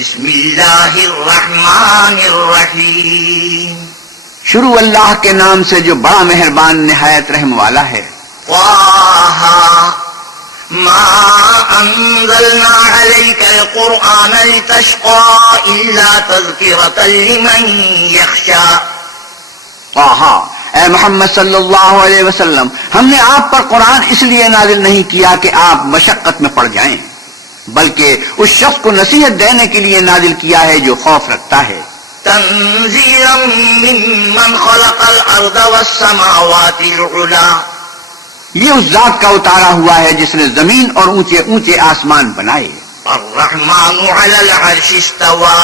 بسم اللہ الرحمن الرحیم. شروع اللہ کے نام سے جو بڑا مہربان نہایت رحم والا ہے. طه ما انزلنا عليك القرآن لتشقى الا تذكرة لمن يخشى. طه، اے محمد صلی اللہ علیہ وسلم، ہم نے آپ پر قرآن اس لیے نازل نہیں کیا کہ آپ مشقت میں پڑ جائیں، بلکہ اس شخص کو نصیحت دینے کے لیے نازل کیا ہے جو خوف رکھتا ہے. تنزیلا ممن خلق الارض والسماوات العلا. یہ اس ذات کا اتارا ہوا ہے جس نے زمین اور اونچے اونچے آسمان بنائے. الرحمن علی العرش استوى.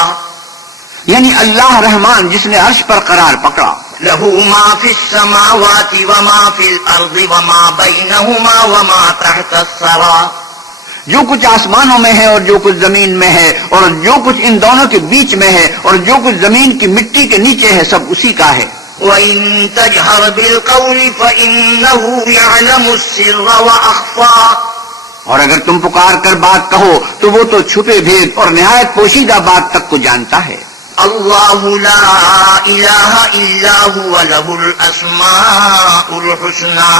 یعنی اللہ رحمان جس نے عرش پر قرار پکڑا. له ما في السماوات وما في الارض وما بينهما وما تحت الثرى. جو کچھ آسمانوں میں ہے اور جو کچھ زمین میں ہے اور جو کچھ ان دونوں کے بیچ میں ہے اور جو کچھ زمین کی مٹی کے نیچے ہے، سب اسی کا ہے. وَإِن تَجْهَرْ بِالْقَوْلِ فَإِنَّهُ يَعْلَمُ السِّرَّ وَأَخْفَى. اور اگر تم پکار کر بات کہو تو وہ تو چھپے بھید اور نہایت پوشیدہ بات تک کو جانتا ہے. اللہ لا الہ الا هو له الاسماء الحسنى.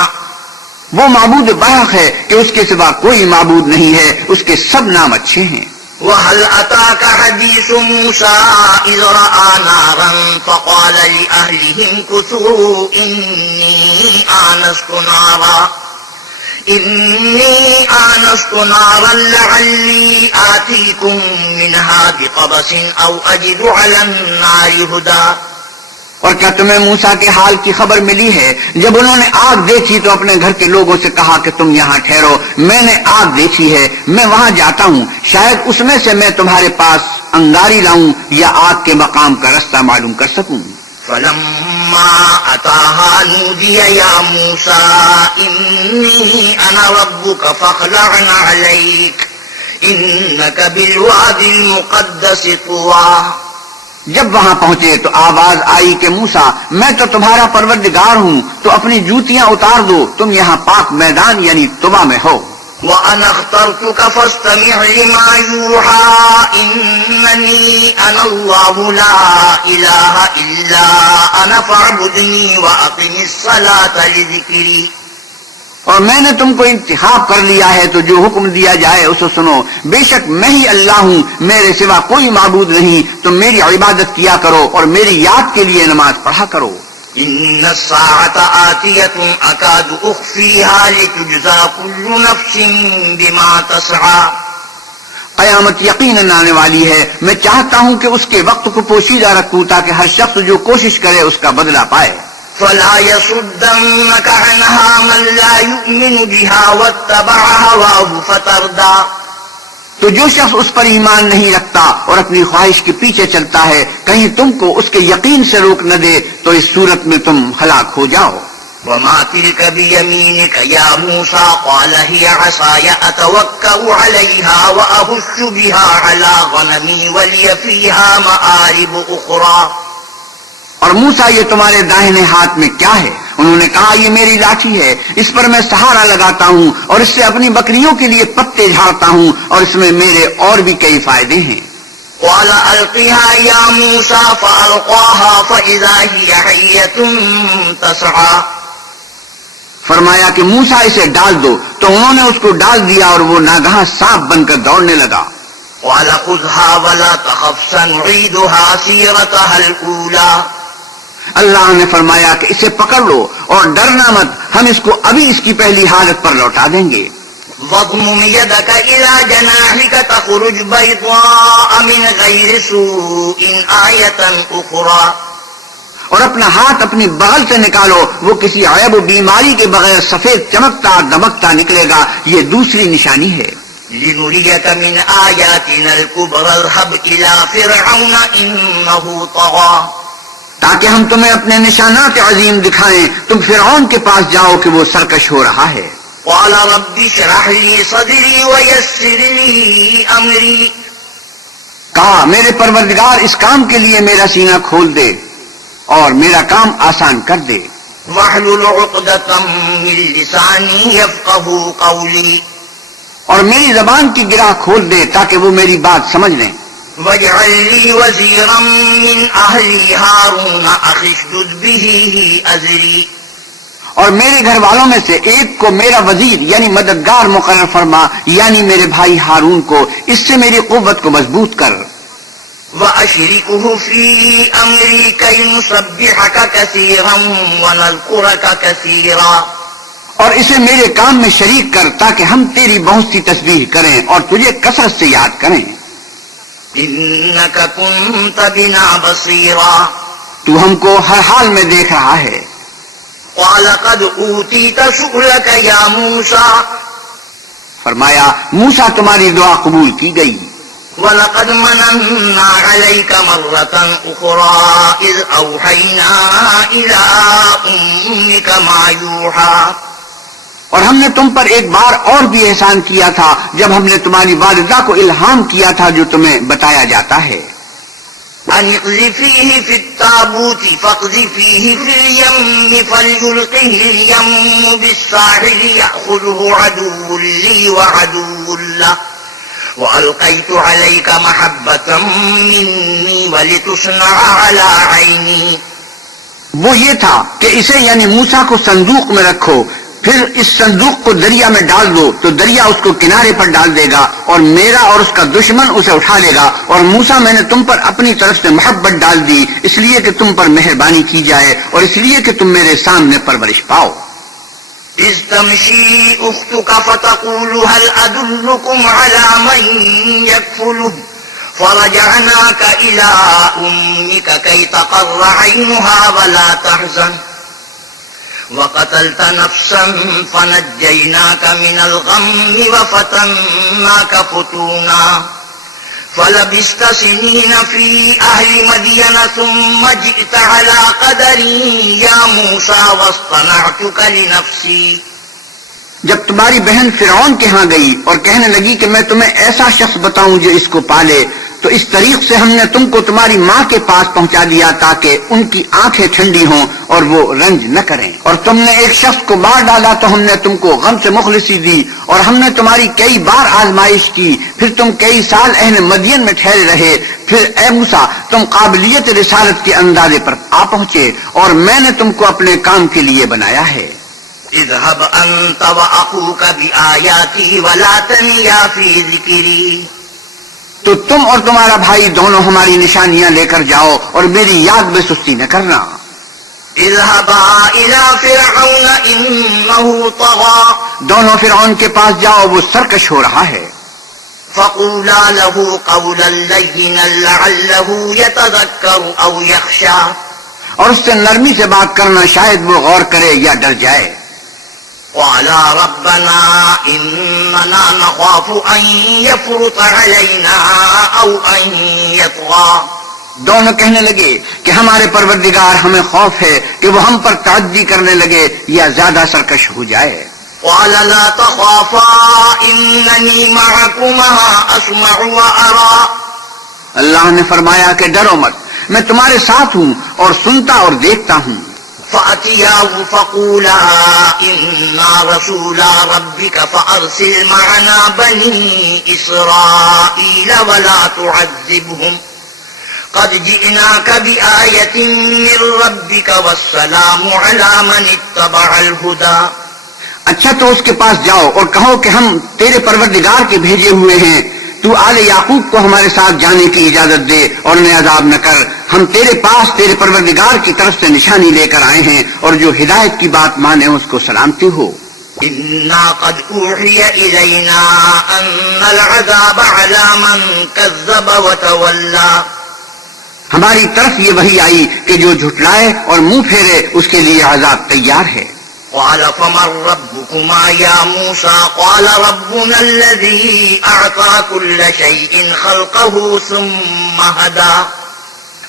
وہ معبود برحق ہے کہ اس کے سوا کوئی معبود نہیں ہے، اس کے سب نام اچھے ہیں. وَهَلْ أَتَاكَ حَدِيثُ مُوسَىٰ إِذْ رَأَىٰ نَارًا فَقَالَ لِأَهْلِهِ امْكُثُوا إِنِّي آنَسْتُ نَارًا لَعَلِّي آتِيكُم مِّنْهَا بِقَبَسٍ أَوْ أَجِدُ عَلَى النَّارِ هُدًى. اور کیا تمہیں موسیٰ کے حال کی خبر ملی ہے؟ جب انہوں نے آگ دیکھی تو اپنے گھر کے لوگوں سے کہا کہ تم یہاں ٹھہرو، میں نے آگ دیکھی ہے، میں وہاں جاتا ہوں، شاید اس میں سے میں تمہارے پاس انگاری لاؤں یا آگ کے مقام کا رستہ معلوم کر سکوں. فَلَمَّا أَتَاهَا نُودِيَ يَا مُوسَىٰ إِنِّي أَنَا رَبُّكَ فَاخْلَعْ عَلَيْكَ إِنَّكَ بِالْوَادِ الْمُقَدَّسِ طُوًى. جب وہاں پہنچے تو آواز آئی کہ موسیٰ، میں تو تمہارا پروردگار ہوں، تو اپنی جوتیاں اتار دو، تم یہاں پاک میدان یعنی طبا میں ہو. وَأَنَا اخْتَرْتُكَ فَاسْتَمِعْ لِمَا يُوحَىٰ إِنَّنِي أَنَا اللَّهُ لَا إِلَٰهَ إِلَّا أَنَا فَاعْبُدْنِي وَأَقِمِ الصَّلَاةَ لِذِكْرِي. اور میں نے تم کو انتخاب کر لیا ہے تو جو حکم دیا جائے اسے سنو. بے شک میں ہی اللہ ہوں، میرے سوا کوئی معبود نہیں، تم میری عبادت کیا کرو اور میری یاد کے لیے نماز پڑھا کرو. إِنَّ السَّاعَةَ آتِيَةٌ أَكَادُ أُخْفِيهَا لِتُجْزَىٰ كُلُّ نَفْسٍ بِمَا تَسْعَىٰ. قیامت یقیناً آنے والی ہے، میں چاہتا ہوں کہ اس کے وقت کو پوشیدہ رکھوں تاکہ ہر شخص جو کوشش کرے اس کا بدلہ پائے. فَلَا يَصُدَّنَّكَ عَنْهَا مَن لَّا يُؤْمِنُ بِهَا وَاتَّبَعَ هَوَاهُ فَتَرْدَىٰ. تو جو شخص اس پر ایمان نہیں رکھتا اور اپنی خواہش کے پیچھے چلتا ہے، کہیں تم کو اس کے یقین سے روک نہ دے تو اس صورت میں تم ہلاک ہو جاؤ. وَمَا تِلْكَ بِيَمِينِكَ يَا مُوسَىٰ قَالَ هِيَ عَصَايَ أَتَوَكَّأُ عَلَيْهَا وَأَهُشُّ بِهَا عَلَىٰ غَنَمِي وَلِيَ فِيهَا مَآرِبُ أُخْرَىٰ. اور موسیٰ یہ تمہارے داہنے ہاتھ میں کیا ہے؟ انہوں نے کہا یہ میری لاٹھی ہے، اس پر میں سہارا لگاتا ہوں اور اس سے اپنی بکریوں کے لیے پتے جھاڑتا ہوں اور اس میں میرے اور بھی کئی فائدے ہیں. قَالَ أَلْقِهَا يَا مُوسَىٰ فَأَلْقَاهَا فَإِذَا هِيَ حَيَّةٌ تَسْعَىٰ. فرمایا کہ موسیٰ اسے ڈال دو، تو انہوں نے اس کو ڈال دیا اور وہ ناگہاں سانپ بن کر دوڑنے لگا. قَالَ خُذْهَا وَلَا تَخَفْ سَنُعِيدُهَا سِيرَتَهَا الْأُولَىٰ. اللہ نے فرمایا کہ اسے پکڑ لو اور ڈرنا مت، ہم اس کو ابھی اس کی پہلی حالت پر لوٹا دیں گے. وَاضْمُمْ يَدَكَ إِلَىٰ جَنَاحِكَ تَخْرُجْ بَيْضَاءَ مِنْ غَيْرِ سُوءٍ آيَةً أُخْرَىٰ. اور اپنا ہاتھ اپنی بغل سے نکالو، وہ کسی عیب و بیماری کے بغیر سفید چمکتا دمکتا نکلے گا، یہ دوسری نشانی ہے. لِنُرِيَكَ مِنْ آيَاتِنَا الْكُبْرَى اذْهَبْ إِلَىٰ فِرْعَوْنَ إِنَّهُ طَغَىٰ. تاکہ ہم تمہیں اپنے نشانات عظیم دکھائیں، تم فرعون کے پاس جاؤ کہ وہ سرکش ہو رہا ہے. قَالَ رَبِّ اشْرَحْ لِي صَدْرِي وَيَسِّرْ لِي أَمْرِي. کہا میرے پروردگار اس کام کے لیے میرا سینہ کھول دے اور میرا کام آسان کر دے. وَاحْلُلْ عُقْدَةً مِّن لِّسَانِي يَفْقَهُوا قَوْلِي. اور میری زبان کی گرہ کھول دے تاکہ وہ میری بات سمجھ لیں. واجعل لي وزيرا من أهلي هارون أخي اشدد به أزري اور میرے گھر والوں میں سے ایک کو میرا وزیر یعنی مددگار مقرر فرما، یعنی میرے بھائی ہارون کو، اس سے میری قوت کو مضبوط کر۔ وأشركه في أمري كي نسبحك كثيرا ونذكرك كثيرا اور اسے میرے کام میں شریک کر تاکہ ہم تیری بہت سی تسبیح کریں اور تجھے کثرت سے یاد کریں۔ إنك كنت بنا بصيرا تو ہم کو ہر حال میں دیکھ رہا ہے۔ قال قد أوتيت سؤلك يا موسى فرمایا موسیٰ تمہاری دعا قبول کی گئی۔ وَلَقَدْ مَنَنَّا عَلَيْكَ مَرَّةً أُخْرَى إِذْ أَوْحَيْنَا إِلَىٰ أُمِّكَ مَا يُوحَىٰ اور ہم نے تم پر ایک بار اور بھی احسان کیا تھا جب ہم نے تمہاری والدہ کو الہام کیا تھا جو تمہیں بتایا جاتا ہے۔ أَنِ اقْذِفِيهِ فِي التَّابُوتِ فَاقْذِفِيهِ فِي الْيَمِّ فَلْيُلْقِهِ الْيَمُّ بِالسَّاحِلِ يَأْخُذْهُ عَدُوٌّ لِّي وَعَدُوٌّ لَّهُ وَأَلْقَيْتُ عَلَيْكَ مَحَبَّةً مِّنِّي وَلِتُصْنَعَ عَلَىٰ عَيْنِي وہ یہ تھا کہ اسے یعنی موسیٰ کو صندوق میں رکھو، پھر اس صندوق کو دریا میں ڈال دو تو دریا اس کو کنارے پر ڈال دے گا اور میرا اور اس کا دشمن اسے اٹھا لے گا، اور موسیٰ میں نے تم پر اپنی طرف سے محبت ڈال دی اس لیے کہ تم پر مہربانی کی جائے اور اس لیے کہ تم میرے سامنے پرورش پاؤ۔ إذ تمشي أختك فتقول هل أدلكم على من يكفله فرجعناك إلى أمك كي تقر عينها ولا تحزن وقتلت نفسا فنجيناك من الغم وفتناك فتونا فلبست سنين في أهل مدين ثم جئت على قدري يا موسى واصطنعتك لنفسي جب تمہاری بہن فرعون کے ہاں گئی اور کہنے لگی کہ میں تمہیں ایسا شخص بتاؤں جو اس کو پالے، تو اس طریق سے ہم نے تم کو تمہاری ماں کے پاس پہنچا دیا تاکہ ان کی آنکھیں ٹھنڈی ہوں اور وہ رنج نہ کریں، اور تم نے ایک شخص کو مار ڈالا تو ہم نے تم کو غم سے مخلصی دی، اور ہم نے تمہاری کئی بار آزمائش کی، پھر تم کئی سال اہل مدین میں ٹھہرے رہے، پھر اے موسیٰ تم قابلیت رسالت کے اندازے پر آ پہنچے اور میں نے تم کو اپنے کام کے لیے بنایا ہے۔ اذهب أنت وأخوك بآياتي ولا تنيا في ذكري تو تم اور تمہارا بھائی دونوں ہماری نشانیاں لے کر جاؤ اور میری یاد میں سستی نہ کرنا۔ اذهبا إلى فرعون إنه طغى دونوں فرعون کے پاس جاؤ، وہ سرکش ہو رہا ہے۔ فقولا له قولا لينا لعله يتذكر أو يخشى اور اس سے نرمی سے بات کرنا، شاید وہ غور کرے یا ڈر جائے۔ قالا ربنا إننا نخاف أن يفرط علينا أو أن يطغى دونوں کہنے لگے کہ ہمارے پروردگار ہمیں خوف ہے کہ وہ ہم پر تعدی کرنے لگے یا زیادہ سرکش ہو جائے۔ قال لا تخافا إنني معكما أسمع وأرى اللہ نے فرمایا کہ ڈرو مت، میں تمہارے ساتھ ہوں اور سنتا اور دیکھتا ہوں۔ فأتياه فقولا إنا رسولا ربك فأرسل معنا بني إسرائيل ولا تعذبهم قد جئناك بآية من ربك والسلام على من اتبع الهدى اچھا تو اس کے پاس جاؤ اور کہو کہ ہم تیرے پروردگار کے بھیجے ہوئے ہیں، تو آل یعقوب کو ہمارے ساتھ جانے کی اجازت دے اور انہیں عذاب نہ کر، ہم تیرے پاس تیرے پروردگار کی طرف سے نشانی لے کر آئے ہیں، اور جو ہدایت کی بات مانے اس کو سلامتی ہو۔ إنا قد أوحي إلينا أن العذاب على من كذب وتولى ہماری طرف یہ وحی آئی کہ جو جھٹلائے اور منہ پھیرے اس کے لیے عذاب تیار ہے۔ قال فمن ربكما يا موسى قال ربنا الذي أعطى كل شيء خلقه ثم هدى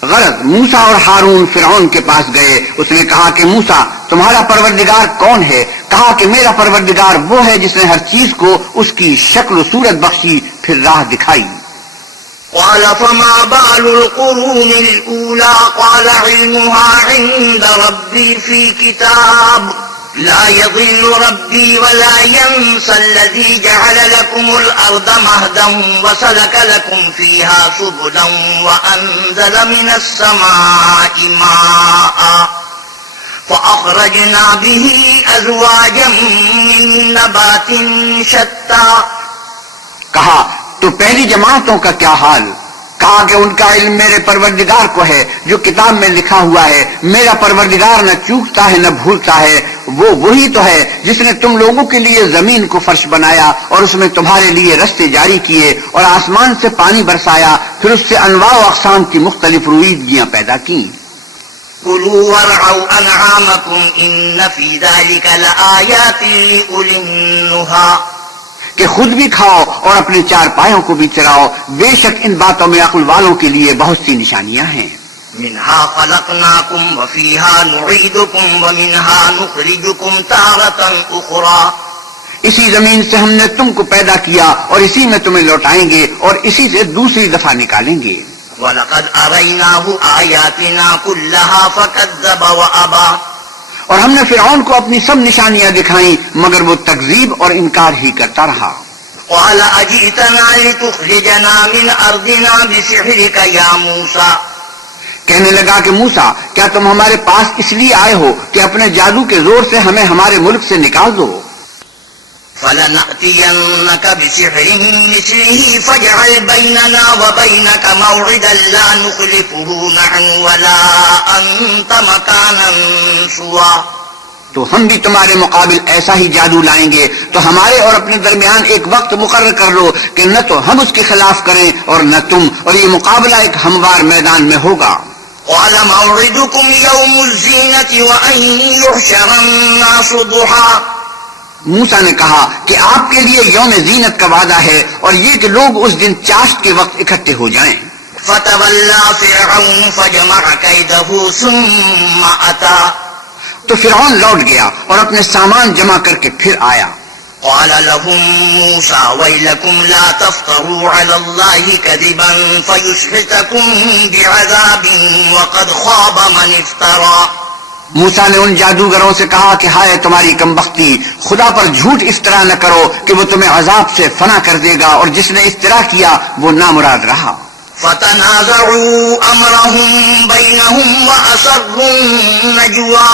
غرض موسیٰ اور ہارون فرعون کے پاس گئے، اس نے کہا کہ موسیٰ تمہارا پروردگار کون ہے؟ کہا کہ میرا پروردگار وہ ہے جس نے ہر چیز کو اس کی شکل و صورت بخشی پھر راہ دکھائی۔ قال فما بال القرون الأولى قال علمها عند ربي في كتاب لا يضل ربي ولا ينسى الذي جعل لكم الأرض مهدا وسلك لكم فيها سبلا وأنزل من السماء ماء فأخرجنا به أزواجا من نبات شتى. کہا تو پہلی جماعتوں کا کیا حال؟ کہا کہ ان کا علم میرے پروردگار کو ہے جو کتاب میں لکھا ہوا ہے. میرا پروردگار نہ چوکتا ہے نہ بھولتا ہے. وہ وہی تو ہے جس نے تم لوگوں کے لیے زمین کو فرش بنایا اور اس میں تمہارے لیے رستے جاری کیے اور آسمان سے پانی برسایا، پھر اس سے انواع و اقسام کی مختلف رویدگیاں پیدا کی. كلوا وارعوا أنعامكم إن في ذلك لآيات لأولي النهى. کہ خود بھی کھاؤ اور اپنے چار پایوں کو بھی چراؤ، بے شک ان باتوں میں عقل والوں کے لیے بہت سی نشانیاں ہیں. منها خلقناكم وفيها نعيدكم ومنها نخرجكم تارة أخرى. اسی زمین سے ہم نے تم کو پیدا کیا اور اسی میں تمہیں لوٹائیں گے اور اسی سے دوسری دفعہ نکالیں گے. وَلَقَدْ أَرَيْنَاهُ آيَاتِنَا كُلَّهَا فَكَذَّبَ وَأَبَى. اور ہم نے فرعون کو اپنی سب نشانیاں دکھائیں مگر وہ تکذیب اور انکار ہی کرتا رہا. قَالَ أَجِئْتَنَا لِتُخْرِجَنَا مِنْ أَرْضِنَا بِسِحْرِكَ يَا مُوسَى. کہنے لگا کہ موسیٰ کیا تم ہمارے پاس اس لیے آئے ہو کہ اپنے جادو کے زور سے ہمیں ہمارے ملک سے نکال دو؟ فَلَنَأْتِيَنَّكَ بِسِحْرٍ مِثْلِهِ فَاجْعَلْ بَيْنَنَا وَبَيْنَكَ مَوْعِدًا لَا نُخْلِفُهُ نَحْنُ وَلَا أَنْتَ مَكَانًا سُوًى. تو ہم بھی تمہارے مقابل ایسا ہی جادو لائیں گے، تو ہمارے اور اپنے درمیان ایک وقت مقرر کر لو کہ نہ تو ہم اس کے خلاف کریں اور نہ تم، اور یہ مقابلہ ایک ہموار میدان میں ہوگا. قَالَ مَوْعِدُكُمْ يَوْمُ الزِّينَةِ وَأَنْ يُحْشَرَ النَّاسُ ضُحًى. موسیٰ نے کہا کہ آپ کے لیے یوم زینت کا وعدہ ہے اور یہ کہ لوگ اس دن چاشت کے وقت اکٹھے ہو جائیں. فَتَوَلَّى فِرْعَوْنُ فَجَمَعَ كَيْدَهُ ثُمَّ أَتَى. تو فرعون لوٹ گیا اور اپنے سامان جمع کر کے پھر آیا. قال لهم موسى ويلكم لا تفتروا على الله كذبا فيسحتكم بعذاب وقد خاب من افترى. موسیٰ نے ان جادوگروں سے کہا کہ ہائے تمہاری کمبختی، خدا پر جھوٹ افطرا نہ کرو کہ وہ تمہیں عذاب سے فنا کر دے گا، اور جس نے افطرا کیا وہ نامراد رہا. فتنازعوا امرهم بينهم واسروا النجوى.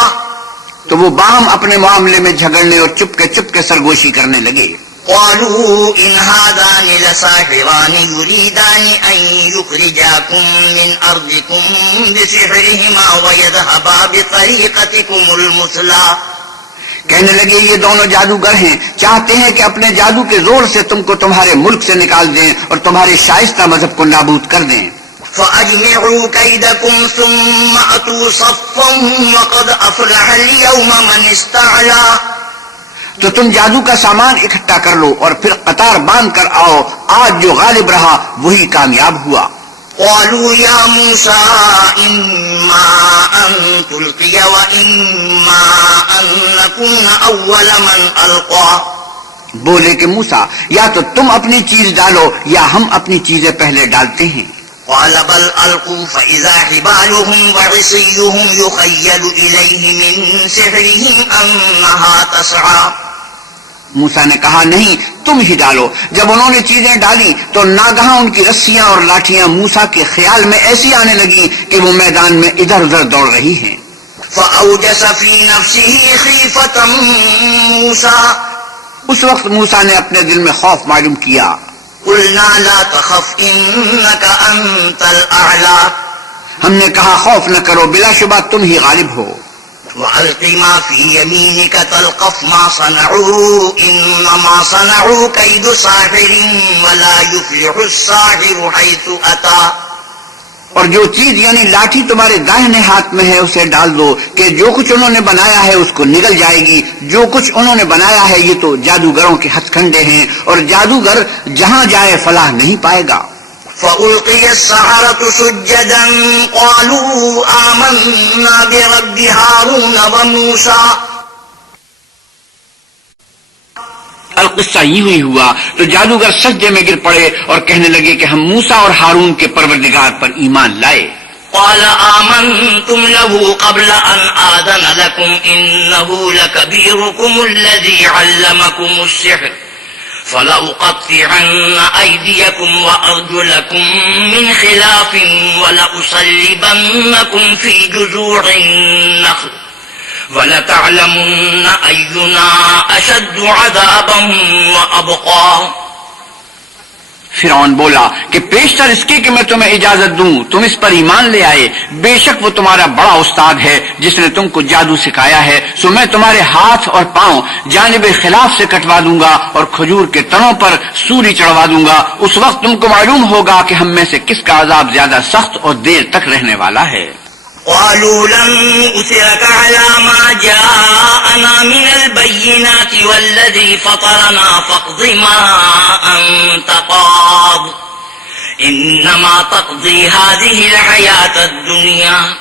تو وہ باہم اپنے معاملے میں جھگڑنے اور چپ کے سرگوشی کرنے لگے. قالوا ان هذان لساحران يريدان ان يخرجاكم من ارضكم بسحرهما ويذهبا بطريقتكم المثلى. کہنے لگے یہ دونوں جادوگر ہیں، چاہتے ہیں کہ اپنے جادو کے زور سے تم کو تمہارے ملک سے نکال دیں اور تمہارے شائستہ مذہب کو نابود کر دیں. فَأَجْمِعُوا كَيْدَكُمْ ثُمَّ أَتُوا صَفًّا وَقَدْ أَفْلَحَ الْيَوْمَ مَنِ اسْتَعْلَى. تو تم جادو کا سامان اکٹھا کر لو اور پھر قطار باندھ کر آؤ، آج جو غالب رہا وہی کامیاب ہوا. قالوا يا موسى إما أن تلقي وإما أن نكون أول من ألقى. بولے کہ موسیٰ یا تو تم اپنی چیز ڈالو یا ہم اپنی چیزیں پہلے ڈالتے ہیں. قال بل ألقوا فإذا حبالهم وعصيهم يخيل إليه من سحرهم أنها تسعى. موسیٰ نے کہا نہیں تم ہی ڈالو. جب انہوں نے چیزیں ڈالی تو ناگہاں ان کی رسیاں اور لاٹھیاں موسیٰ کے خیال میں ایسی آنے لگی کہ وہ میدان میں ادھر ادھر دوڑ رہی ہیں. فأوجس في نفسه خيفة موسى. اس وقت موسیٰ نے اپنے دل میں خوف معلوم کیا. قلنا لا تخف إنك أنت الأعلى. ہم نے کہا خوف نہ کرو، بلا شبہ تم ہی غالب ہو. وَأَلْقِ مَا فِي يَمِينِكَ تَلْقَفْ مَا صَنَعُوا إِنَّمَا صَنَعُوا كَيْدُ سَاحِرٍ وَلَا يُفْلِحُ السَّاحِرُ حَيْثُ أَتَى. اور جو چیز یعنی لاٹھی تمہارے دائیں ہاتھ میں ہے اسے ڈال دو کہ جو کچھ انہوں نے بنایا ہے اس کو نگل جائے گی. جو کچھ انہوں نے بنایا ہے یہ تو جادوگروں کے ہتھ کنڈے ہیں، اور جادوگر جہاں جائے فلاح نہیں پائے گا. فَأُلْقِيَ السَّحَرَةُ سُجَّدًا قَالُوا آمَنَّا بِرَبِّ هَارُونَ وَمُوسَى. القصہ یوں ہی ہوا تو جادوگر سجدے میں گر پڑے اور کہنے لگے کہ ہم موسیٰ اور ہارون کے پروردگار پر ایمان لائے. قال آمنتم له قبل أن آذن لكم إنه لكبيركم الذي علمكم السحر فلأقطعن أيديكم وأرجلكم من خلاف ولأصلبنكم في جذوع النخل وَلَتَعْلَمُنَّ أَيُّنَا أَشَدُّ عَذَابًا وَأَبْقَىٰ۔ فرعون بولا کہ پیشتر اس کے کہ میں تمہیں اجازت دوں تم اس پر ایمان لے آئے، بے شک وہ تمہارا بڑا استاد ہے جس نے تم کو جادو سکھایا ہے، سو میں تمہارے ہاتھ اور پاؤں جانب خلاف سے کٹوا دوں گا اور کھجور کے تنوں پر سوری چڑھوا دوں گا، اس وقت تم کو معلوم ہوگا کہ ہم میں سے کس کا عذاب زیادہ سخت اور دیر تک رہنے والا ہے۔ قالوا لن نؤثرك على ما جاءنا من البينات والذي فطرنا فاقض ما أنت قاض إنما تقضي هذه الحياة الدنيا۔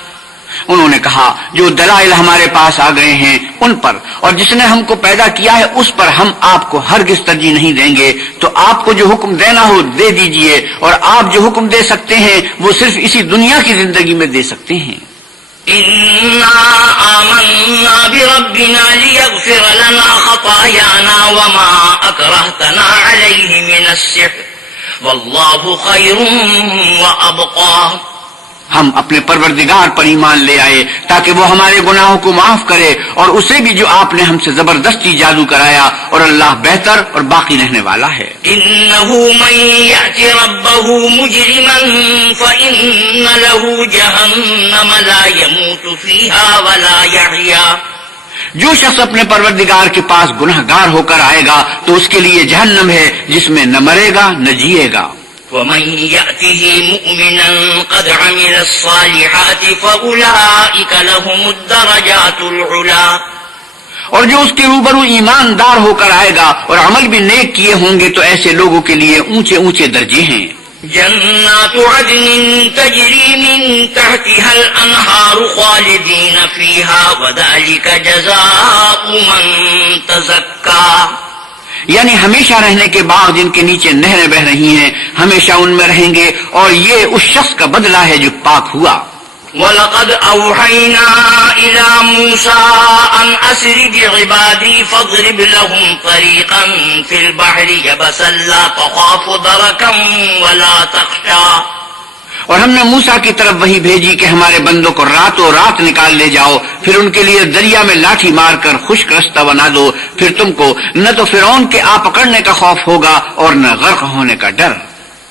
انہوں نے کہا جو دلائل ہمارے پاس آ گئے ہیں ان پر اور جس نے ہم کو پیدا کیا ہے اس پر ہم آپ کو ہرگز ترجیح نہیں دیں گے، تو آپ کو جو حکم دینا ہو دے دیجئے، اور آپ جو حکم دے سکتے ہیں وہ صرف اسی دنیا کی زندگی میں دے سکتے ہیں۔ إنا آمنا بربنا ليغفر لنا خطايانا وما أكرهتنا عليه من السحر والله خير وأبقى۔ ہم اپنے پروردگار پر ایمان لے آئے تاکہ وہ ہمارے گناہوں کو معاف کرے اور اسے بھی جو آپ نے ہم سے زبردستی جادو کرایا، اور اللہ بہتر اور باقی رہنے والا ہے۔ إنه من يأت ربه مجرما فإن له جهنم لا يموت فيها ولا يحيا۔ جو شخص اپنے پروردگار کے پاس گناہگار ہو کر آئے گا تو اس کے لیے جہنم ہے جس میں نہ مرے گا نہ جیے گا۔ ومن يأته مؤمنا قد عمل الصالحات فأولئك لهم الدرجات العلا۔ اور جو اس کے روبرو ایماندار ہو کر آئے گا اور عمل بھی نیک کیے ہوں گے تو ایسے لوگوں کے لیے اونچے اونچے درجے ہیں۔ جنات عدن تجری من تحتها الانہار خالدین فیہا وذلک جزاء من تزکا۔ یعنی ہمیشہ رہنے کے باغ جن کے نیچے نہریں بہ رہی ہیں، ہمیشہ ان میں رہیں گے، اور یہ اس شخص کا بدلہ ہے جو پاک ہوا۔ وَلَقَدْ أَوْحَيْنَا إِلَى مُوسَىٰ أَنْ أَسْرِ بِعِبَادِي فَاضْرِبْ لَهُمْ طَرِيقًا فِي الْبَحْرِ يَبَسًا لَا تَخَافُ دَرَكًا وَلَا تَخْشَىٰ۔ اور ہم نے موسیٰ کی طرف وہی بھیجی کہ ہمارے بندوں کو راتوں رات نکال لے جاؤ، پھر ان کے لیے دریا میں لاٹھی مار کر خشک رستہ بنا دو، پھر تم کو نہ تو فرعون کے آ پکڑنے کا خوف ہوگا اور نہ غرق ہونے کا ڈر۔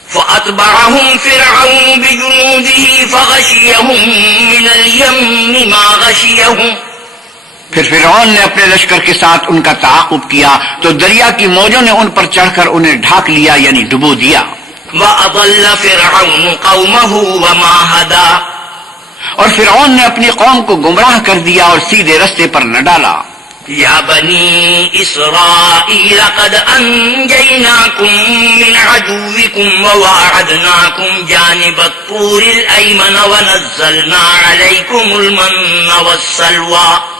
فَأَتْبَعَهُمْ فِرْعَوْنُ بِجُنُودِهِ فَغَشِيَهُم مِّنَ الْيَمِّ مَا غَشِيَهُم۔ پھر فرعون نے اپنے لشکر کے ساتھ ان کا تعاقب کیا تو دریا کی موجوں نے ان پر چڑھ کر انہیں ڈھانک لیا، یعنی ڈبو دیا۔ وَأَضَلَّ فِرْعَوْنُ قَوْمَهُ وَمَا هَدَىٰ۔ اور فرعون نے اپنی قوم کو گمراہ کر دیا اور سیدھے رستے پر نہ ڈالا۔ یا بنی اسرائیل قد انجیناکم من عدوکم وواعدناکم جانب الطور الایمن ونزلنا علیکم المن والسلوى۔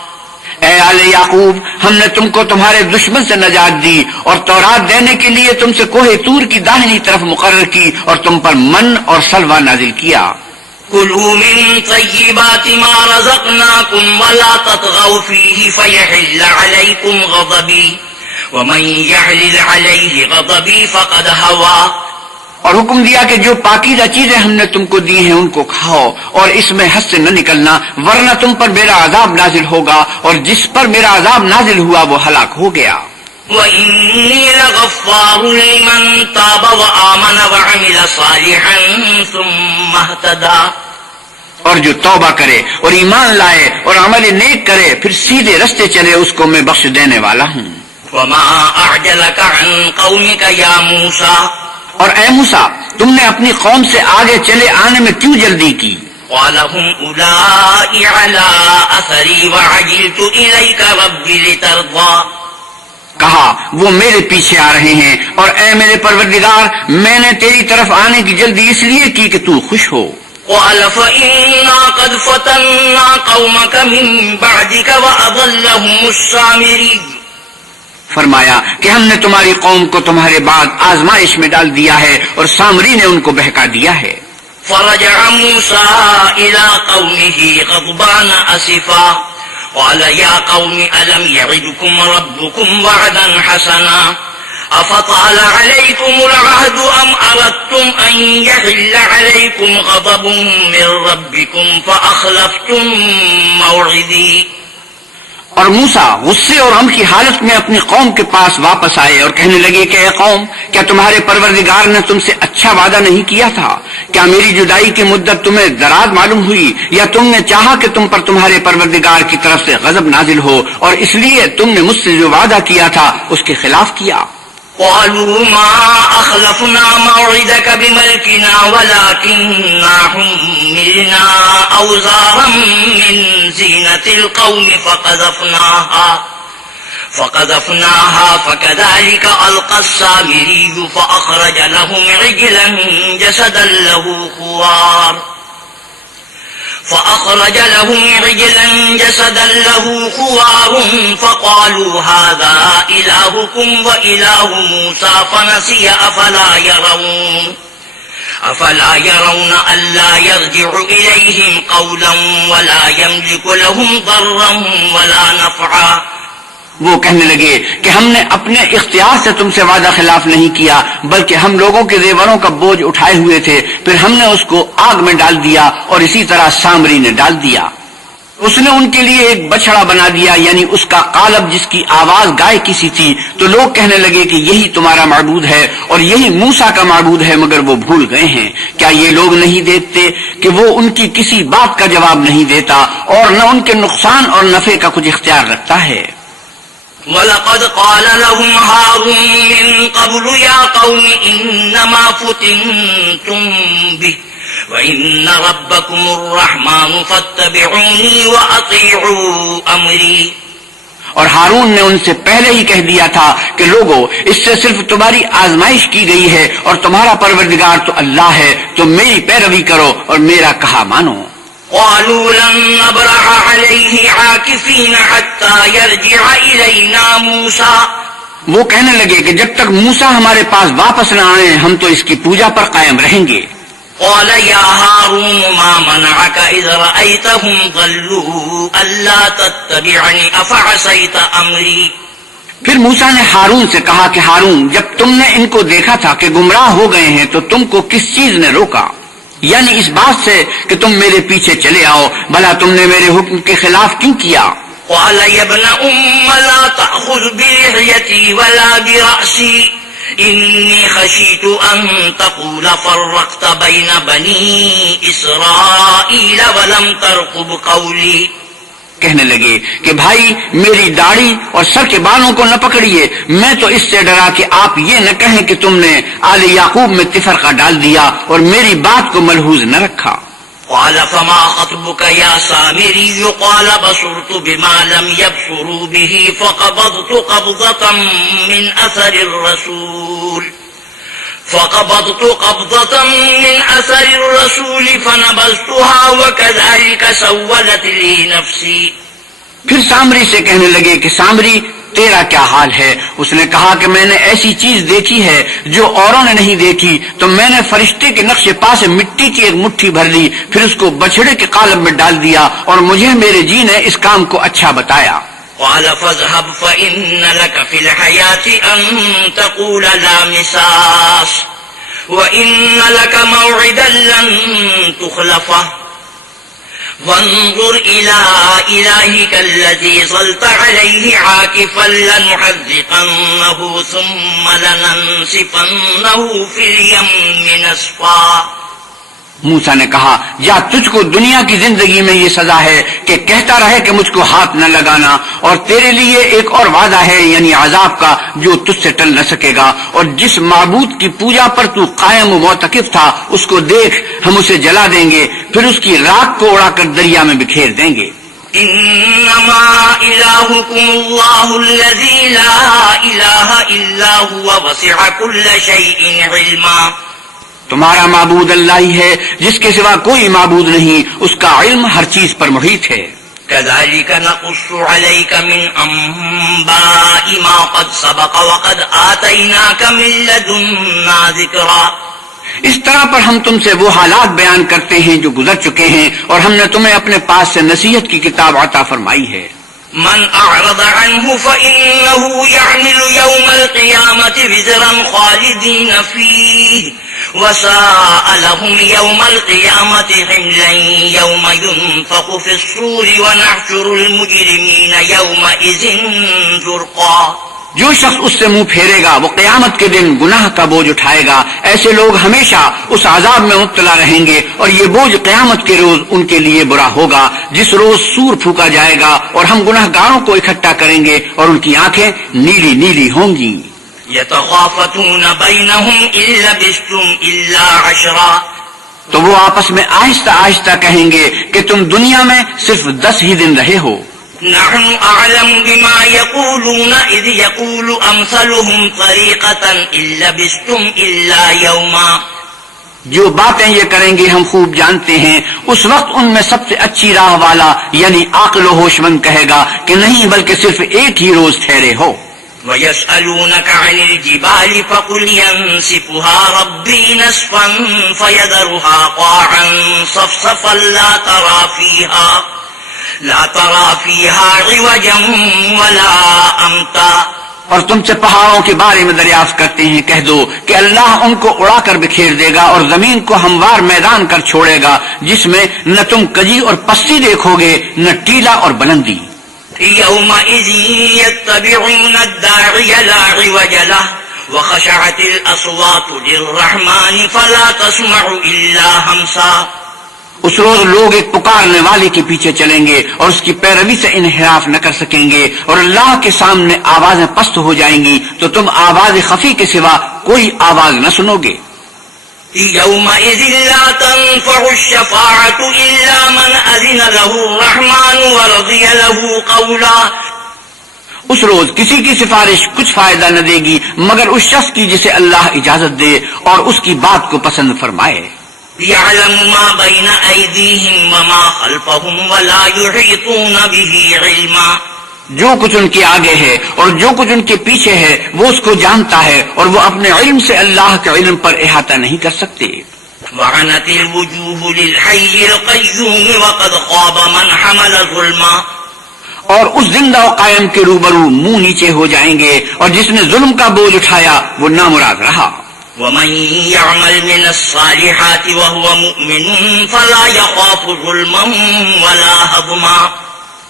اے آل یعقوب، ہم نے تم کو تمہارے دشمن سے نجات دی اور تورات دینے کے لیے تم سے کوہ طور کی داہنی طرف مقرر کی اور تم پر من اور سلوہ نازل کیا۔ کلوا من طیبات ما رزقناکم ولا تطغوا فیہ فیحل علیکم غضبی ومن یحلل علیہ غضبی فقد ہوا۔ اور حکم دیا کہ جو پاکیزہ چیزیں ہم نے تم کو دی ہیں ان کو کھاؤ اور اس میں حد سے نہ نکلنا، ورنہ تم پر میرا عذاب نازل ہوگا، اور جس پر میرا عذاب نازل ہوا وہ ہلاک ہو گیا۔ وَإِنِّي لَغَفَّارٌ لِمَن تَابَ وَآمَنَ وَعَمِلَ صَالِحًا ثُمَّ اهْتَدَىٰ۔ اور جو توبہ کرے اور ایمان لائے اور عمل نیک کرے پھر سیدھے رستے چلے اس کو میں بخش دینے والا ہوں۔ وَمَا أَعْجَلَكَ عَن قَوْمِكَ يَا مُوسَىٰ۔ اور اے موسیٰ، تم نے اپنی قوم سے آگے چلے آنے میں کیوں جلدی کی؟ قَالَ هُمْ أُولَٰئِ عَلَىٰ أَثَرِي وَعَجِلْتُ إِلَيْكَ رَبِّ لِتَرْضَىٰ۔ کہا وہ میرے پیچھے آ رہے ہیں، اور اے میرے پروردگار، میں نے تیری طرف آنے کی جلدی اس لیے کی کہ تو خوش ہو۔ قَالَ فَإِنَّا قَدْ فَتَنَّا قَوْمَكَ مِن بَعْدِكَ وَأَضَلَّهُمُ السَّامِرِيُّ۔ فرمایا کہ ہم نے تمہاری قوم کو تمہارے بعد آزمائش میں ڈال دیا ہے اور سامری نے ان کو بہکا دیا ہے۔ فرجع موسى إلى قومه غضبان أسفا قال يا قوم ألم يعدكم ربكم وعدا حسنا أفطال عليكم العهد أم أردتم أن يحل عليكم غضب من ربكم فأخلفتم موعدي. اور موسیٰ غصے اور غم کی حالت میں اپنی قوم کے پاس واپس آئے اور کہنے لگے کہ اے قوم، کیا تمہارے پروردگار نے تم سے اچھا وعدہ نہیں کیا تھا؟ کیا میری جدائی کی مدت تمہیں دراز معلوم ہوئی، یا تم نے چاہا کہ تم پر تمہارے پروردگار کی طرف سے غضب نازل ہو اور اس لیے تم نے مجھ سے جو وعدہ کیا تھا اس کے خلاف کیا؟ قالوا ما أخلفنا موعدك بملكنا ولكننا حملنا أوزارا من زينة القوم فقذفناها فكذلك ألقى السامري فأخرج لهم عجلا جسدا له خوار فقالوا هذا إلهكم وإله موسى فنسي أفلا يرون ألا يرجع إليهم قولا ولا يملك لهم ضرا ولا نفعا. وہ کہنے لگے کہ ہم نے اپنے اختیار سے تم سے وعدہ خلاف نہیں کیا، بلکہ ہم لوگوں کے زیوروں کا بوجھ اٹھائے ہوئے تھے، پھر ہم نے اس کو آگ میں ڈال دیا اور اسی طرح سامری نے ڈال دیا. اس نے ان کے لیے ایک بچڑا بنا دیا، یعنی اس کا قالب جس کی آواز گائے کی سی تھی. تو لوگ کہنے لگے کہ یہی تمہارا معبود ہے اور یہی موسیٰ کا معبود ہے، مگر وہ بھول گئے ہیں. کیا یہ لوگ نہیں دیکھتے کہ وہ ان کی کسی بات کا جواب نہیں دیتا اور نہ ان کے نقصان اور نفع کا کچھ اختیار رکھتا ہے؟ وَلَقَدْ قَالَ لَهُمْ هَارُونُ مِن قَبْلُ يَا قَوْمِ إِنَّمَا فُتِنْتُمْ بِهِ وَإِنَّ رَبَّكُمُ الرَّحْمَنُ فَاتَّبِعُونِي وَأَطِيعُوا أَمْرِي. اور ہارون نے ان سے پہلے ہی کہہ دیا تھا کہ لوگو، اس سے صرف تمہاری آزمائش کی گئی ہے اور تمہارا پروردگار تو اللہ ہے، تو میری پیروی کرو اور میرا کہا مانو. قالوا لن نبرح عليه عاكفين حتى يرجع إلينا موسى. وہ کہنے لگے کہ جب تک موسیٰ ہمارے پاس واپس نہ آئیں ہم تو اس کی پوجا پر قائم رہیں گے. قال يا هارون ما منعك إذ رأيتهم ضلوا ألا تتبعني أفعصيت أمري. پھر موسیٰ نے ہارون سے کہا کہ ہارون، جب تم نے ان کو دیکھا تھا کہ گمراہ ہو گئے ہیں تو تم کو کس چیز نے روکا؟ یعنی اس بات سے کہ تم میرے پیچھے چلے آؤ، بھلا تم نے میرے حکم کے خلاف کیوں کیا؟ قال يا ابن لا تأخذ بلحيتي ولا برأسي إني خشيت أن تقول فرقت بين بني إسرائيل ولم ترقب قولي. کہنے لگے کہ بھائی میری داڑھی اور سر کے بالوں کو نہ پکڑیے، میں تو اس سے ڈرا کہ آپ یہ نہ کہیں کہ تم نے آل یعقوب میں تفرقہ ڈال دیا اور میری بات کو ملحوظ نہ رکھا. قال فما خطبك يا سامري؟ قال بصرت بما لم يبصروا به فقبضت قبضة من أثر الرسول فنبذتها وكذلك سولت لي نفسي. پھر سامری سے کہنے لگے کہ سامری تیرا کیا حال ہے؟ اس نے کہا کہ میں نے ایسی چیز دیکھی ہے جو اوروں نے نہیں دیکھی، تو میں نے فرشتے کے نقش پا سے مٹی کی ایک مٹھی بھر لی، پھر اس کو بچڑے کے قالب میں ڈال دیا اور مجھے میرے جی نے اس کام کو اچھا بتایا. قال فاذهب فإن لك في الحياة أن تقول لا مساس وإن لك موعدا لن تخلفه وانظر إلى إلهك الذي ظلت عليه عاكفا لنحرقنه ثم لننسفنه في اليم نسفا. موسیٰ نے کہا یا تجھ کو دنیا کی زندگی میں یہ سزا ہے کہ کہتا رہے کہ مجھ کو ہاتھ نہ لگانا، اور تیرے لیے ایک اور وعدہ ہے یعنی عذاب کا جو تجھ سے ٹل نہ سکے گا، اور جس معبود کی پوجا پر تو قائم و معتکف تھا اس کو دیکھ، ہم اسے جلا دیں گے، پھر اس کی راکھ کو اڑا کر دریا میں بکھیر دیں گے. انما الہکم اللہ الذی لا الہ الا هو وسع كل شیء علما. تمہارا معبود اللہ ہی ہے جس کے سوا کوئی معبود نہیں، اس کا علم ہر چیز پر محیط ہے. كذلك نقص عليك من أنباء ما قد سبق وقد آتيناك من لدنا ذكرا. اس طرح پر ہم تم سے وہ حالات بیان کرتے ہیں جو گزر چکے ہیں، اور ہم نے تمہیں اپنے پاس سے نصیحت کی کتاب عطا فرمائی ہے۔ من اعرض عنه فإنه يعمل يوم القيامة وزرا خالدين فيه وساء لهم يوم القيامة حملا يوم ينفخ في الصور ونحشر المجرمين يومئذ زرقا۔ جو شخص اس سے منہ پھیرے گا وہ قیامت کے دن گناہ کا بوجھ اٹھائے گا، ایسے لوگ ہمیشہ اس عذاب میں مبتلا رہیں گے، اور یہ بوجھ قیامت کے روز ان کے لیے برا ہوگا، جس روز سور پھونکا جائے گا اور ہم گناہ گاروں کو اکٹھا کریں گے اور ان کی آنکھیں نیلی نیلی ہوں گی۔ يتخافتون بينهم إن لبثتم إلا عشرا۔ تو وہ آپس میں آہستہ آہستہ کہیں گے کہ تم دنیا میں صرف 10 ہی دن رہے ہو۔ نحن أعلم بما يقولون إذ يقول أمثلهم طريقة إن لبثتم إلا يوما۔ جو باتیں یہ کریں گے ہم خوب جانتے ہیں، اس وقت ان میں سب سے اچھی راہ والا یعنی عاقل و ہوش مند کہے گا کہ نہیں بلکہ صرف ایک ہی روز ٹھہرے ہو۔ وَيَسْأَلُونَكَ عَنِ الْجِبَالِ فَقُلْ يَنسِفُهَا رَبِّي نَسْفًا فَيَذَرُهَا قَاعًا صَفْصَفًا لا ترى فيها عوجا ولا أمتا۔ اور تم سے پہاڑوں کے بارے میں دریافت کرتے ہیں، کہہ دو کہ اللہ ان کو اڑا کر بکھیر دے گا اور زمین کو ہموار میدان کر چھوڑے گا، جس میں نہ تم کجی اور پستی دیکھو گے نہ ٹیلا اور بلندی۔ يومئذ يتبعون الداعي لا عوج له وخشعت الأصوات للرحمن فلا تسمع إلا همسا۔ اس روز لوگ ایک پکارنے والے کے پیچھے چلیں گے اور اس کی پیروی سے انحراف نہ کر سکیں گے، اور اللہ کے سامنے آوازیں پست ہو جائیں گی تو تم آواز خفی کے سوا کوئی آواز نہ سنو گے۔ يومئذ لا تنفع الشفاعة إلا من أذن له الرحمن ورضي له قولا۔ اس روز کسی کی سفارش کچھ فائدہ نہ دے گی مگر اس شخص کی جسے اللہ اجازت دے اور اس کی بات کو پسند فرمائے۔ يعلم ما بين أيديهم وما خلفهم ولا يحيطون به علما۔ جو کچھ ان کے آگے ہے اور جو کچھ ان کے پیچھے ہے وہ اس کو جانتا ہے، اور وہ اپنے علم سے اللہ کے علم پر احاطہ نہیں کر سکتے۔ وعنت الوجوه للحي القيوم وقد خاب من حمل ظلما۔ اور اس زندہ و قائم کے روبرو منہ نیچے ہو جائیں گے، اور جس نے ظلم کا بوجھ اٹھایا وہ نامراد رہا۔ ومن يعمل من الصالحات وهو مؤمن فلا يخاف ظلما ولا هضما۔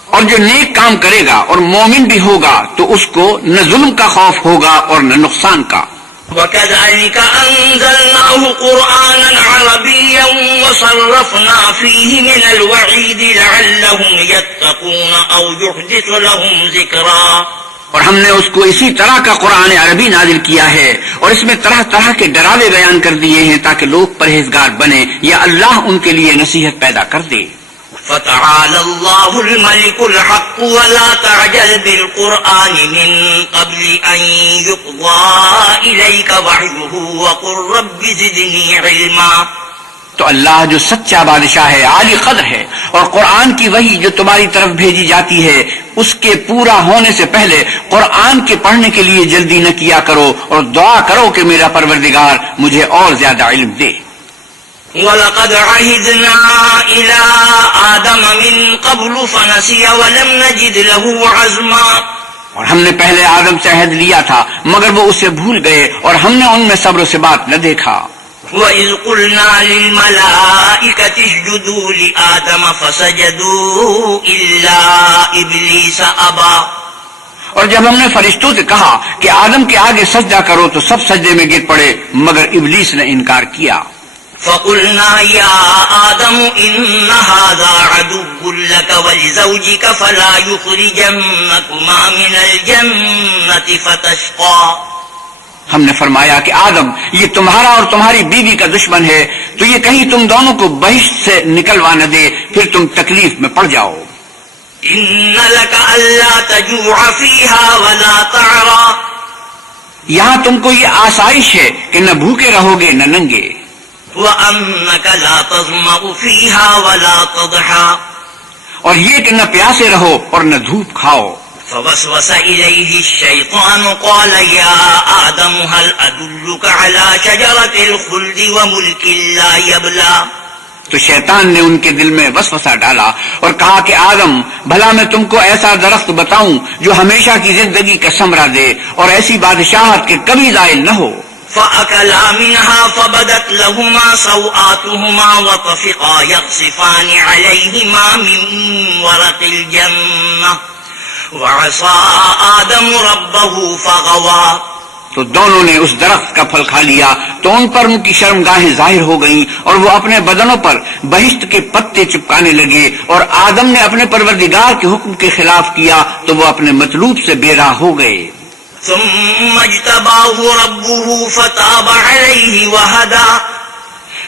اور جو نیک کام کرے گا اور مومن بھی ہوگا تو اس کو نہ ظلم کا خوف ہوگا اور نہ نقصان کا۔ وكذلك أنزلناه قرآنا عربيا وصرفنا فيه من الوعيد لعلهم يتقون أو يحدث لهم ذكرا۔ اور ہم نے اس کو اسی طرح کا قرآن عربی نازل کیا ہے، اور اس میں طرح طرح کے ڈراوے بیان کر دیے ہیں تاکہ لوگ پرہیزگار بنے یا اللہ ان کے لیے نصیحت پیدا کر دے۔ فتعالى الله الملك الحق ولا تعجل بالقرآن من قبل أن يقضى إليك وحيه وقل رب زدني علما۔ تو اللہ جو سچا بادشاہ ہے، عالی قدر ہے، اور قرآن کی وحی جو تمہاری طرف بھیجی جاتی ہے اس کے پورا ہونے سے پہلے قرآن کے پڑھنے کے لیے جلدی نہ کیا کرو، اور دعا کرو کہ میرا پروردگار مجھے اور زیادہ علم دے۔ وَلَقَدْ عَهِدْنَا إِلَىٰ آدَمَ مِن قَبْلُ فَنَسِيَ وَلَمْ نَجِدْ لَهُ عَزْمًا۔ اور ہم نے پہلے آدم سے عہد لیا تھا مگر وہ اسے بھول گئے، اور ہم نے ان میں صبر و ثبات نہ دیکھا۔ وَإِذْ قُلْنَا لِلْمَلَائِكَةِ اسْجُدُوا لِآدَمَ فَسَجَدُوا إِلَّا إِبْلِيسَ أَبَىٰ۔ اور جب ہم نے فرشتوں سے کہا کہ آدم کے آگے سجدہ کرو تو سب سجدے میں گر پڑے مگر ابلیس نے انکار کیا۔ فَقُلْنَا يَا آدَمُ إِنَّ هَٰذَا عَدُوٌّ لَّكَ وَلِزَوْجِكَ فَلَا يُخْرِجَنَّكُمَا مِنَ الْجَنَّةِ فَتَشْقَىٰ۔ ہم نے فرمایا کہ آدم یہ تمہارا اور تمہاری بیوی کا دشمن ہے، تو یہ کہیں تم دونوں کو بہشت سے نکلوا نہ دے پھر تم تکلیف میں پڑ جاؤ۔ إِنَّ لَكَ أَلَّا تَجُوعَ فِيهَا وَلَا تَعْرَىٰ۔ یہاں تم کو یہ آسائش ہے کہ نہ بھوکے رہو گے نہ ننگے۔ وَأَنَّكَ لَا تَظْمَأُ فِيهَا وَلَا تَضْحَىٰ۔ اور یہ کہ نہ پیاسے رہو اور نہ دھوپ کھاؤ۔ فوسوس إليه الشيطان قال يا آدم هل أدلك على شجرة الخلد وملك لا يبلى. تو شیطان نے ان کے دل میں وسوسہ ڈالا اور کہا کہ آدم بھلا میں تم کو ایسا درخت بتاؤں جو ہمیشہ کی زندگی کا ثمرہ دے اور ایسی بادشاہت کے کبھی زائل نہ ہو. فأكلا منها فبدت لهما سوآتهما وطفقا يخصفان عليهما من ورق الجنة وعصى آدم ربه فغوى. تو دونوں نے اس درخت کا پھل کھا لیا تو ان پر ان کی شرمگاہیں ظاہر ہو گئیں اور وہ اپنے بدنوں پر بہشت کے پتے چپکانے لگے اور آدم نے اپنے پروردگار کے حکم کے خلاف کیا تو وہ اپنے مطلوب سے بے راہ ہو گئے. ثم اجتباه ربه فتاب عليه وهدى.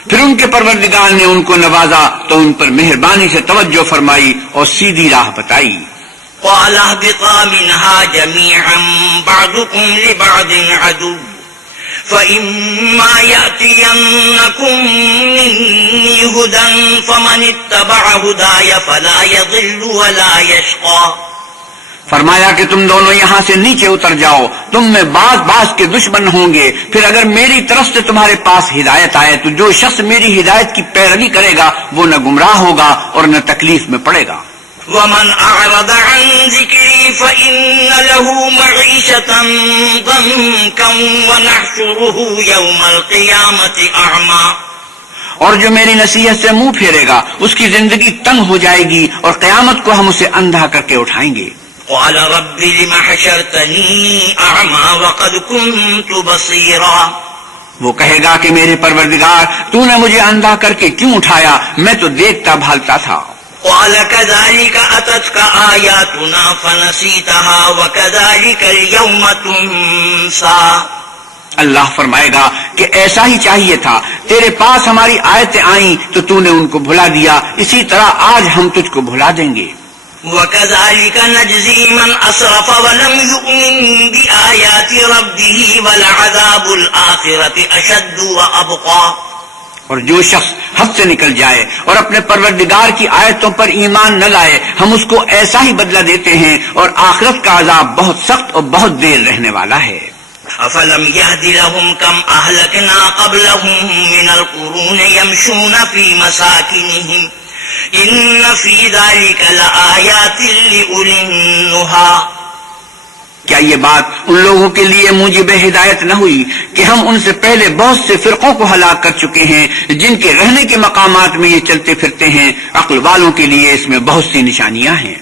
پھر ان کے پروردگار نے ان کو نوازا تو ان پر مہربانی سے توجہ فرمائی اور سیدھی راہ بتائی. قال اهبطا منها جميعا بعضكم لبعض عدو فإما يأتينكم مني هدى فمن اتبع هداي فلا يضل ولا يشقى. فرمایا کہ تم دونوں یہاں سے نیچے اتر جاؤ، تم میں بعض کے دشمن ہوں گے، پھر اگر میری طرف سے تمہارے پاس ہدایت آئے تو جو شخص میری ہدایت کی پیروی کرے گا وہ نہ گمراہ ہوگا اور نہ تکلیف میں پڑے گا. ومن أعرض عن ذكري فإن له معيشة ضنكا ونحشره يوم القيامة أعمى. اور جو میری نصیحت سے منہ پھیرے گا اس کی زندگی تنگ ہو جائے گی اور قیامت کو ہم اسے اندھا کر کے اٹھائیں گے. قال رب لم حشرتني أعمى وقد كنت بصيرا. وہ کہے گا کہ میرے پروردگار تو نے مجھے اندھا کر کے کیوں اٹھایا، میں تو دیکھتا بھالتا تھا. قال كذلك أتتك آياتنا فنسيتها وكذلك اليوم تنسى. اللہ فرمائے گا کہ ایسا ہی چاہیے تھا، تیرے پاس ہماری آیتیں آئیں تو تو نے ان کو بھلا دیا، اسی طرح آج ہم تجھ کو بھلا دیں گے. وكذلك نجزي من أسرف ولم يؤمن بآيات ربه ولعذاب الآخرة أشد وأبقى. اور جو شخص حد سے نکل جائے اور اپنے پروردگار کی آیتوں پر ایمان نہ لائے ہم اس کو ایسا ہی بدلہ دیتے ہیں اور آخرت کا عذاب بہت سخت اور بہت دیر رہنے والا ہے. أفلم يهد لهم كم أهلكنا قبلهم من القرون يمشون في مساكنهم إن في ذلك لآيات لأولي النهى. کیا یہ بات ان لوگوں کے لیے موجب ہدایت نہ ہوئی کہ ہم ان سے پہلے بہت سے فرقوں کو ہلاک کر چکے ہیں جن کے رہنے کے مقامات میں یہ چلتے پھرتے ہیں، عقل والوں کے لیے اس میں بہت سی نشانیاں ہیں.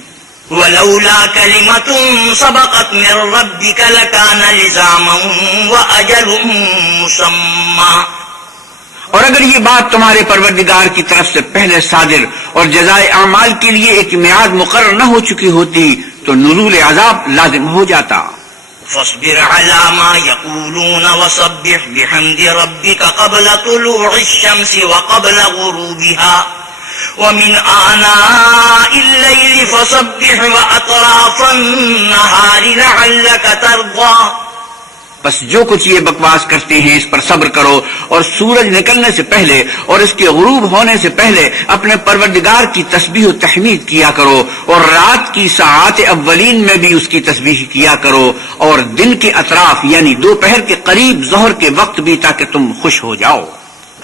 ولولا كلمة سبقت من ربك لكان لزاما وأجل مسمى. اور اگر یہ بات تمہارے پروردگار کی طرف سے پہلے صادر اور جزائے اعمال کے لیے ایک میعاد مقرر نہ ہو چکی ہوتی تو نزول عذاب لازم ہو جاتا. فاصبر على ما يقولون وسبح بحمد ربك قبل طلوع الشمس وقبل غروبها ومن آناء الليل فسبح وأطراف النهار لعلك ترضى. بس جو کچھ یہ بکواس کرتے ہیں اس پر صبر کرو اور سورج نکلنے سے پہلے اور اس کے غروب ہونے سے پہلے اپنے پروردگار کی تسبیح و تحمید کیا کرو اور رات کی ساعات اولین میں بھی اس کی تسبیح کیا کرو اور دن کے اطراف یعنی دوپہر کے قریب ظہر کے وقت بھی تاکہ تم خوش ہو جاؤ.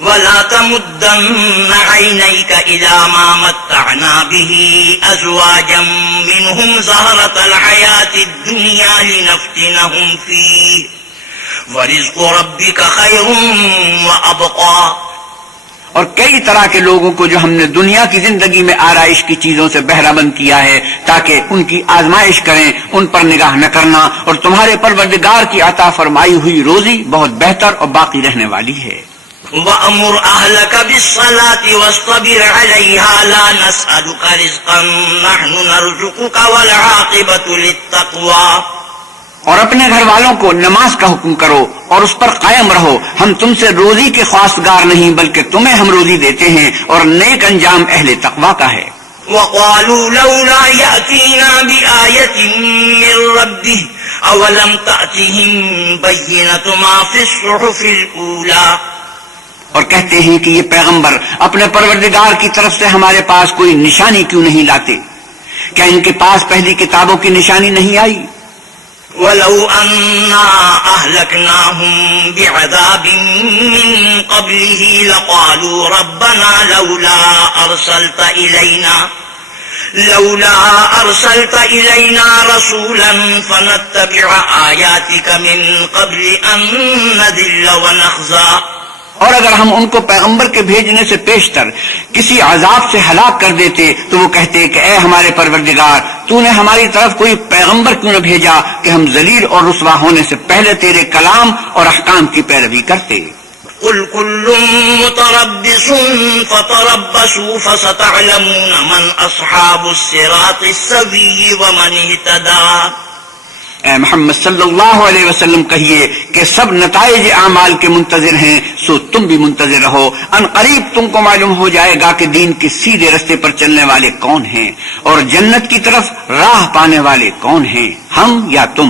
ولا تمدن عينيك إلى ما متعنا به أزواجا منهم زهرة الحياة الدنيا لنفتنهم فيه ورزق ربك خير وأبقى. اور کئی طرح کے لوگوں کو جو ہم نے دنیا کی زندگی میں آرائش کی چیزوں سے بہرہ مند کیا ہے تاکہ ان کی آزمائش کریں، ان پر نگاہ نہ کرنا، اور تمہارے پروردگار کی عطا فرمائی ہوئی روزی بہت بہتر اور باقی رہنے والی ہے. وَأَمُرْ أَهْلَكَ بِالصَّلَاةِ وَاصْطَبِرْ عَلَيْهَا لَا نَسْأَلُكَ رِزْقًا نَحْنُ نَرْزُقُكَ وَالْعَاقِبَةُ لِلتَّقْوَى. اور اپنے گھر والوں کو نماز کا حکم کرو اور اس پر قائم رہو، ہم تم سے روزی کے خواستگار نہیں بلکہ تمہیں ہم روزی دیتے ہیں اور نیک انجام اہل تقویٰ کا ہے. وَقَالُوا لَوْلَا يَأْتِينَا بِآيَةٍ مِّن رَّبِّهِ أَوَلَمْ تَأْتِهِم بَيِّنَةُ مَا فِي الصُّحُفِ الْأُولَىٰ. اور کہتے ہیں کہ یہ پیغمبر اپنے پروردگار کی طرف سے ہمارے پاس کوئی نشانی کیوں نہیں لاتے. کیا ان کے پاس پہلی کتابوں کی نشانی نہیں آئی؟ وَلَوْ أَنَّا أَهْلَكْنَاهُمْ بِعَذَابٍ مِّن قَبْلِهِ لَقَالُوا رَبَّنَا لولا أرسلت إلينا رسولا فنتبع آياتك من قبل أن نذل ونخزى. اور اگر ہم ان کو پیغمبر کے بھیجنے سے پیشتر کسی عذاب سے ہلاک کر دیتے تو وہ کہتے کہ اے ہمارے پروردگار، تو نے ہماری طرف کوئی پیغمبر کیوں نہ بھیجا کہ ہم ذلیل اور رسوا ہونے سے پہلے تیرے کلام اور احکام کی پیروی کرتے. قل كل متربص فتربصوا فستعلمون من أصحاب الصراط السوي ومن اهتدى. اے محمد صلی اللہ علیہ وسلم کہیے کہ سب نتائج اعمال کے منتظر ہیں، سو تم بھی منتظر رہو. ان قریب تم کو معلوم ہو جائے گا کہ دین کے سیدھے رستے پر چلنے والے کون ہیں اور جنت کی طرف راہ پانے والے کون ہیں، ہم یا تم.